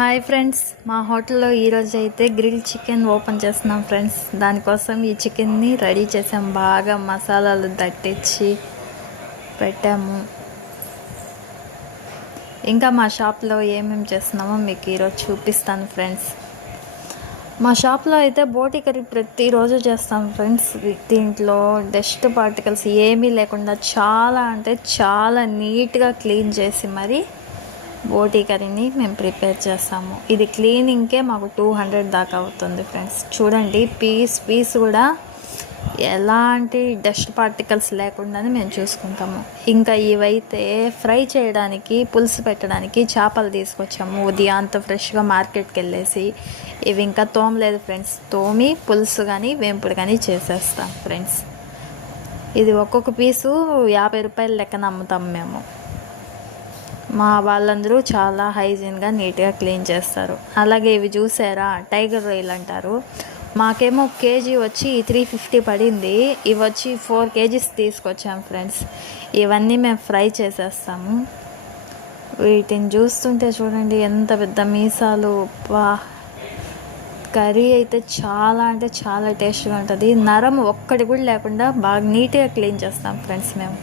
Hi friends, మా హోటల్లో ఈరోజు అయితే గ్రిల్ చికెన్ ఓపెన్ చేస్తున్నాం ఫ్రెండ్స్. దానికోసం ఈ చికెన్ని రెడీ చేసాం, బాగా మసాలాలు దట్టించి పెట్టాము. ఇంకా మా షాప్లో ఏమేమి చేస్తున్నామో మీకు ఈరోజు చూపిస్తాను ఫ్రెండ్స్. మా షాప్లో అయితే బోటి కర్రీ ప్రతిరోజు చేస్తాం ఫ్రెండ్స్. దీంట్లో డస్ట్ పార్టికల్స్ ఏమీ లేకుండా చాలా అంటే చాలా నీట్గా క్లీన్ చేసి మరి బోటీ కర్రీని మేము ప్రిపేర్ చేస్తాము. ఇది క్లీనింగ్కే మాకు 200 దాకా అవుతుంది ఫ్రెండ్స్. చూడండి, పీస్ కూడా ఎలాంటి డస్ట్ పార్టికల్స్ లేకుండానే మేము చూసుకుంటాము. ఇంకా ఇవైతే ఫ్రై చేయడానికి, పులుసు పెట్టడానికి చేపలు తీసుకొచ్చాము. ఉదయంతో ఫ్రెష్గా మార్కెట్కి వెళ్ళేసి ఇవి ఇంకా తోమలేదు ఫ్రెండ్స్. తోమి పులుసు కానీ వేంపుడు కానీ చేసేస్తాం ఫ్రెండ్స్. ఇది ఒక్కొక్క పీసు 50 రూపాయల లెక్కన అమ్ముతాం మేము. మా వాళ్ళందరూ చాలా హైజీన్గా నీట్గా క్లీన్ చేస్తారు. అలాగే ఇవి చూసారా, టైగర్ రొయ్యలు అంటారు. మాకేమో కేజీ వచ్చి 350 పడింది. ఇవి వచ్చి 4 kgs తీసుకొచ్చాం ఫ్రెండ్స్. ఇవన్నీ మేము ఫ్రై చేసేస్తాము. వీటిని చూస్తుంటే చూడండి ఎంత పెద్ద మీసాలు. కర్రీ అయితే చాలా అంటే చాలా టేస్ట్గా ఉంటుంది. నరం ఒక్కటి కూడా లేకుండా బాగా నీట్గా క్లీన్ చేస్తాం ఫ్రెండ్స్ మేము.